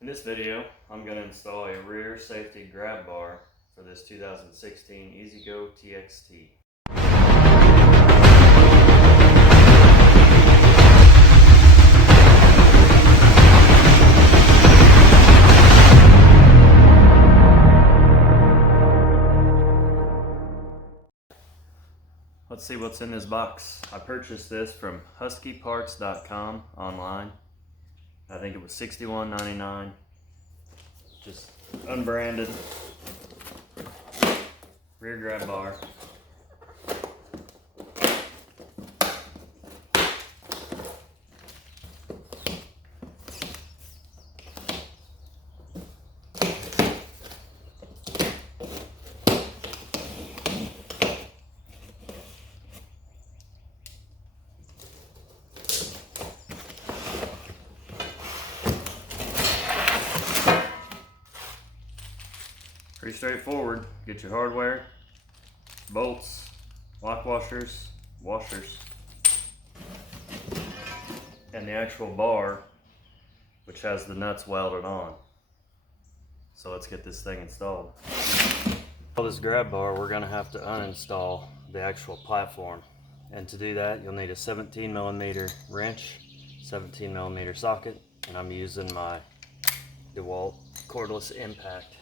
In this video, I'm going to install a rear safety grab bar for this 2016 E-Z-GO TXT. Let's see what's in this box. I purchased this from huskyparts.com online. I think it was $61.99. Just unbranded rear grab bar. Pretty straightforward. Get your hardware, bolts, lock washers, and the actual bar, which has the nuts welded on. So let's get this thing installed. For this grab bar, we're going to have to uninstall the actual platform. And to do that, you'll need a 17mm wrench, 17mm socket, and I'm using my DeWalt cordless impact.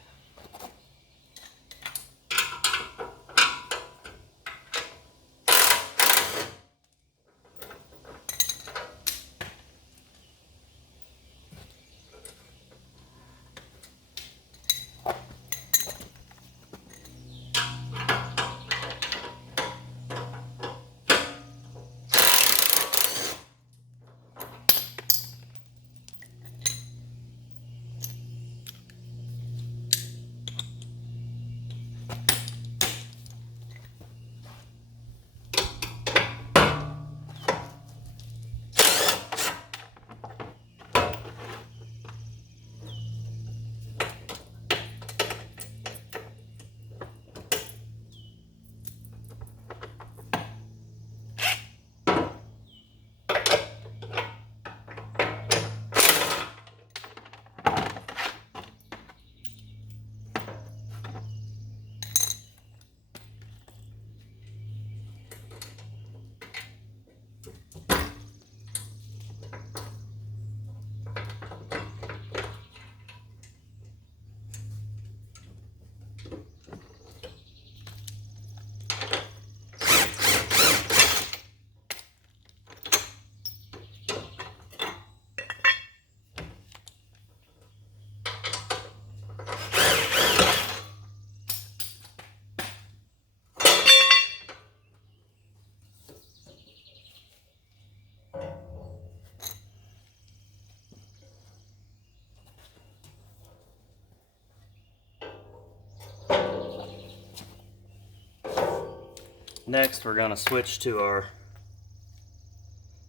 Next, we're going to switch to our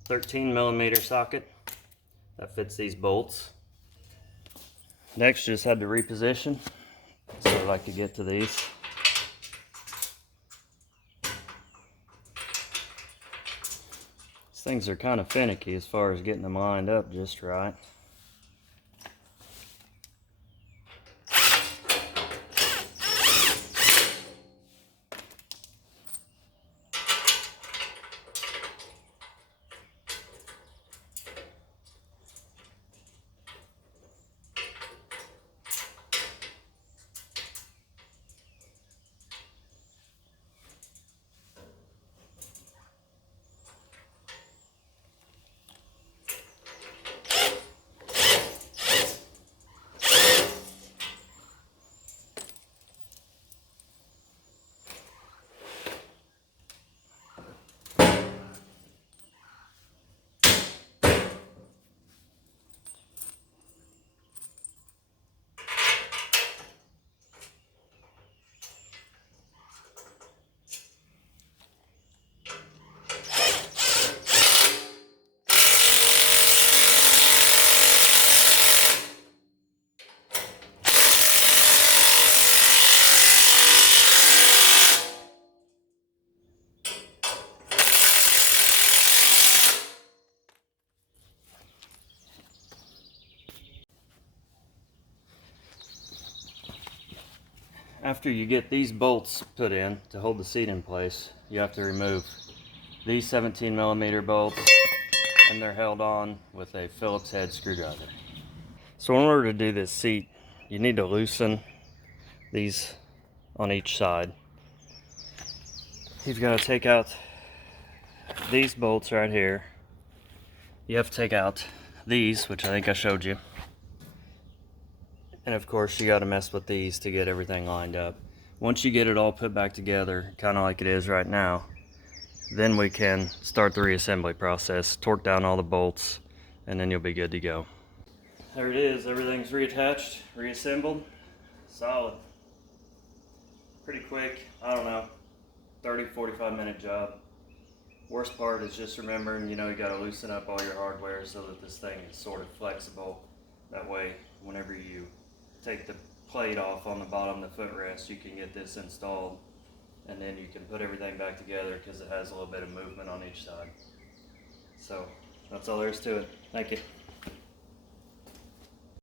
13mm socket that fits these bolts. Next, just had to reposition so I could get to these. These things are kind of finicky as far as getting them lined up just right. After you get these bolts put in to hold the seat in place, you have to remove these 17mm bolts, and they're held on with a Phillips head screwdriver. So in order to do this seat, you need to loosen these on each side. You've got to take out these bolts right here. You have to take out these, which I think I showed you. And of course, you got to mess with these to get everything lined up. Once you get it all put back together, kind of like it is right now, then we can start the reassembly process, torque down all the bolts, and then you'll be good to go. There it is, everything's reattached, reassembled, solid. Pretty quick, I don't know, 30-45 minute job. Worst part is just remembering, you gotta loosen up all your hardware so that this thing is sort of flexible. That way, whenever you take the plate off on the bottom of the footrest, you can get this installed, and then you can put everything back together because it has a little bit of movement on each side. So that's all there is to it. Thank you.